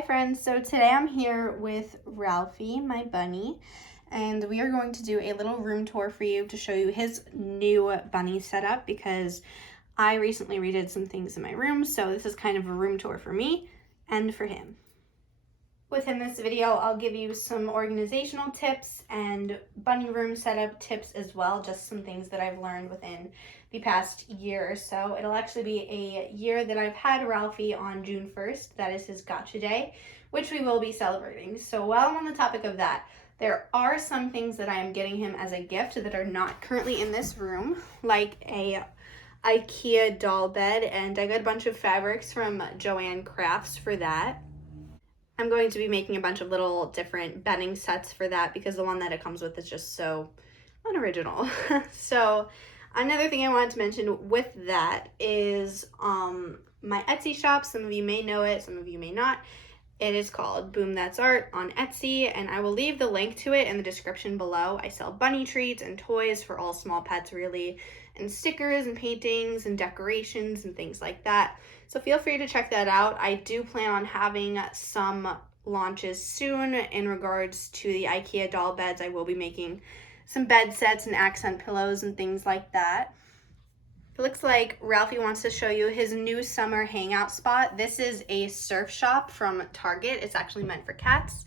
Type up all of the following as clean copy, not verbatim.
Hi friends, so today I'm here with Ralphie, my bunny, and we are going to do a little room tour for you to show you his new bunny setup because I recently redid some things in my room, so this is kind of a room tour for me and for him. Within this video, I'll give you some organizational tips and bunny room setup tips as well, just some things that I've learned within the past year or so. It'll actually be a year that I've had Ralphie on June 1st. That is his gotcha day, which we will be celebrating. So while I'm on the topic of that, there are some things that I am getting him as a gift that are not currently in this room, like a IKEA doll bed, and I got a bunch of fabrics from Joanne Crafts for that. I'm going to be making a bunch of little different bedding sets for that because the one that it comes with is just so unoriginal. So another thing I wanted to mention with that is my Etsy shop. Some of you may know it, some of you may not. It is called Boom That's Art on Etsy, and I will leave the link to it in the description below. I sell bunny treats and toys for all small pets really, and stickers and paintings and decorations and things like that. So feel free to check that out. I do plan on having some launches soon in regards to the IKEA doll beds. I will be making some bed sets and accent pillows and things like that. It looks like Ralphie wants to show you his new summer hangout spot. This is a surf shop from Target. It's actually meant for cats.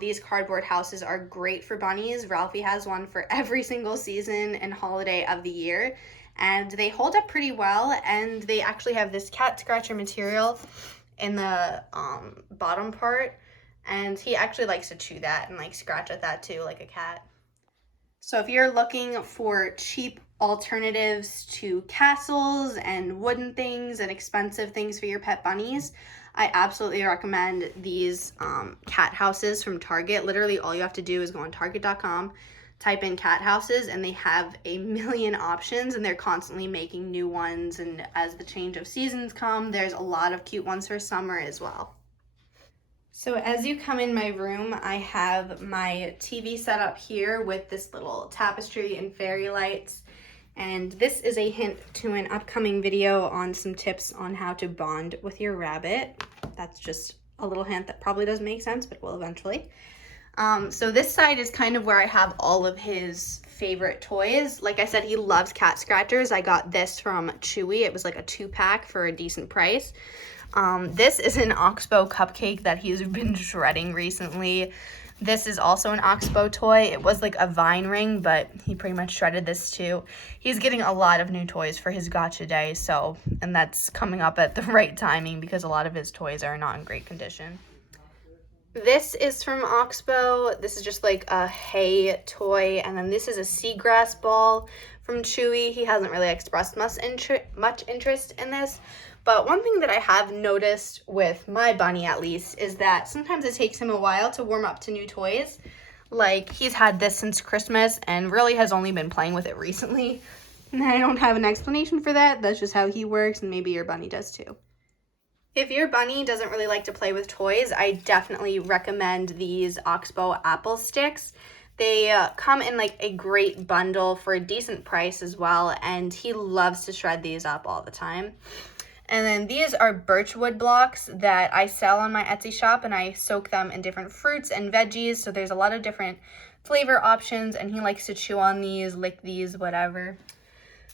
These cardboard houses are great for bunnies. Ralphie has one for every single season and holiday of the year, and they hold up pretty well, and they actually have this cat scratcher material in the bottom part, and he actually likes to chew that and like scratch at that too, like a cat. So if you're looking for cheap alternatives to castles and wooden things and expensive things for your pet bunnies, I absolutely recommend these cat houses from Target. Literally all you have to do is go on target.com, type in cat houses, and they have a million options, and they're constantly making new ones, and as the change of seasons come, there's a lot of cute ones for summer as well. So as you come in my room, I have my TV set up here with this little tapestry and fairy lights. And this is a hint to an upcoming video on some tips on how to bond with your rabbit. That's just a little hint that probably doesn't make sense, but will eventually. So this side is kind of where I have all of his favorite toys. Like I said, he loves cat scratchers. I got this from Chewy. It was like a 2-pack for a decent price. This is an Oxbow cupcake that he's been shredding recently. This is also an Oxbow toy. It was like a vine ring, but he pretty much shredded this too. He's getting a lot of new toys for his gotcha day, and that's coming up at the right timing because a lot of his toys are not in great condition. This is from Oxbow. This is just like a hay toy, and then this is a seagrass ball from Chewy. He hasn't really expressed much interest in this. But one thing that I have noticed with my bunny, at least, is that sometimes it takes him a while to warm up to new toys. Like, he's had this since Christmas and really has only been playing with it recently. And I don't have an explanation for that. That's just how he works, and maybe your bunny does too. If your bunny doesn't really like to play with toys, I definitely recommend these Oxbow apple sticks. They come in like a great bundle for a decent price as well, and he loves to shred these up all the time. And then these are birchwood blocks that I sell on my Etsy shop, and I soak them in different fruits and veggies. So there's a lot of different flavor options, and he likes to chew on these, lick these, whatever.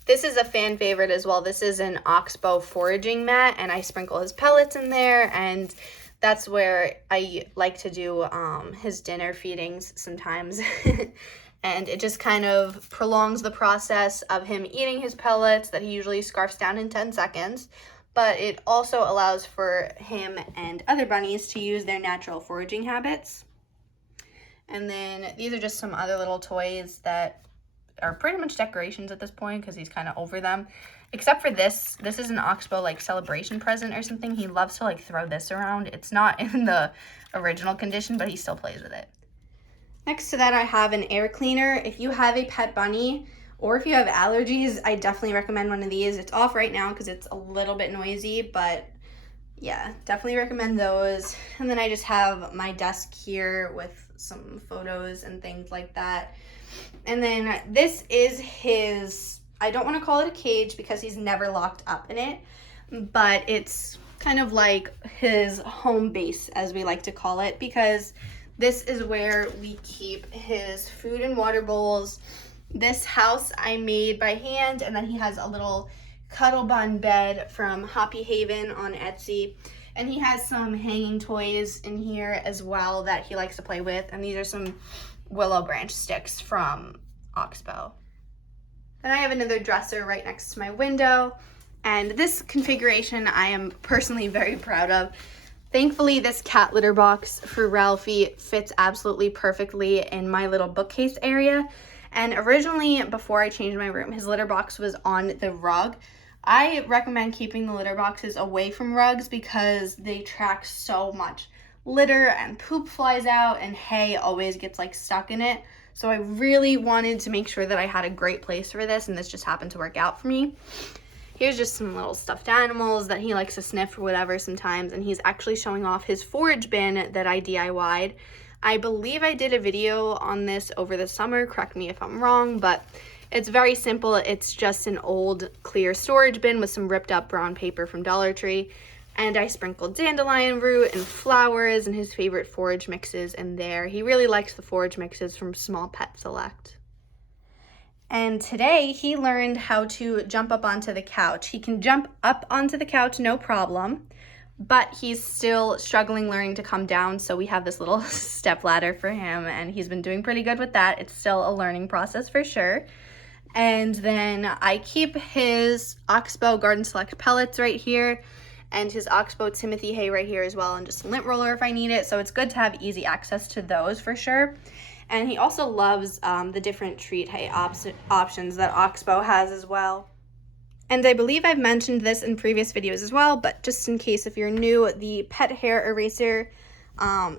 This is a fan favorite as well. This is an Oxbow Foraging Mat, and I sprinkle his pellets in there, and that's where I like to do his dinner feedings sometimes. And it just kind of prolongs the process of him eating his pellets that he usually scarfs down in 10 seconds. But it also allows for him and other bunnies to use their natural foraging habits. And then these are just some other little toys that are pretty much decorations at this point because he's kind of over them. Except for this. This is an Oxbow like celebration present or something. He loves to like throw this around. It's not in the original condition, but he still plays with it. Next to that, I have an air cleaner. If you have a pet bunny, or if you have allergies, I definitely recommend one of these. It's off right now because it's a little bit noisy, but yeah, definitely recommend those. And then I just have my desk here with some photos and things like that. And then this is his, I don't want to call it a cage because he's never locked up in it, but it's kind of like his home base, as we like to call it, because this is where we keep his food and water bowls. This house I made by hand, and then he has a little cuddle bun bed from Hoppy Haven on Etsy. And he has some hanging toys in here as well that he likes to play with. And these are some willow branch sticks from Oxbow. Then I have another dresser right next to my window. And this configuration I am personally very proud of. Thankfully, this cat litter box for Ralphie fits absolutely perfectly in my little bookcase area. And originally, before I changed my room, his litter box was on the rug. I recommend keeping the litter boxes away from rugs because they track so much litter and poop flies out and hay always gets like stuck in it. So I really wanted to make sure that I had a great place for this, and this just happened to work out for me. Here's just some little stuffed animals that he likes to sniff or whatever sometimes, and he's actually showing off his forage bin that I DIY'd. I believe I did a video on this over the summer, correct me if I'm wrong, but it's very simple. It's just an old clear storage bin with some ripped up brown paper from Dollar Tree. And I sprinkled dandelion root and flowers and his favorite forage mixes in there. He really likes the forage mixes from Small Pet Select. And today he learned how to jump up onto the couch. He can jump up onto the couch, no problem, but he's still struggling learning to come down. So we have this little step ladder for him, and he's been doing pretty good with that. It's still a learning process for sure. And then I keep his Oxbow Garden Select pellets right here and his Oxbow Timothy hay right here as well, and just a lint roller if I need it. So it's good to have easy access to those for sure. And he also loves the different treat hay options that Oxbow has as well. And I believe I've mentioned this in previous videos as well, but just in case if you're new, the pet hair eraser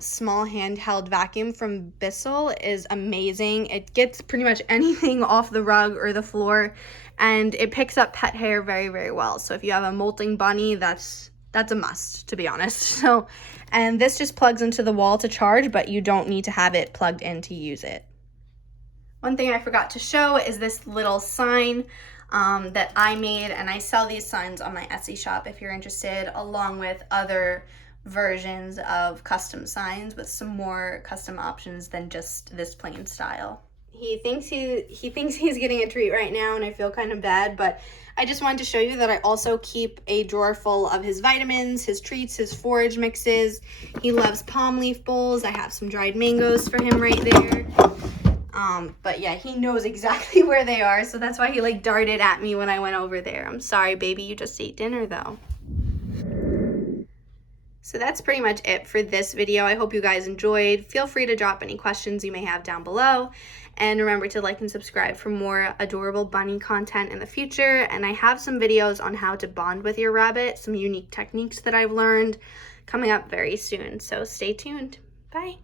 small handheld vacuum from Bissell is amazing. It gets pretty much anything off the rug or the floor, and it picks up pet hair very, very well. So if you have a molting bunny, that's a must, to be honest. So, and this just plugs into the wall to charge, but you don't need to have it plugged in to use it. One thing I forgot to show is this little sign that I made, and I sell these signs on my Etsy shop if you're interested, along with other versions of custom signs with some more custom options than just this plain style. He thinks he's getting a treat right now, and I feel kind of bad, but I just wanted to show you that I also keep a drawer full of his vitamins, his treats, his forage mixes. He loves palm leaf bowls. I have some dried mangoes for him right there. But yeah, he knows exactly where they are, so that's why he like darted at me when I went over there. I'm sorry, baby, you just ate dinner though. So that's pretty much it for this video. I hope you guys enjoyed. Feel free to drop any questions you may have down below. And remember to like and subscribe for more adorable bunny content in the future. And I have some videos on how to bond with your rabbit, some unique techniques that I've learned coming up very soon. So stay tuned. Bye.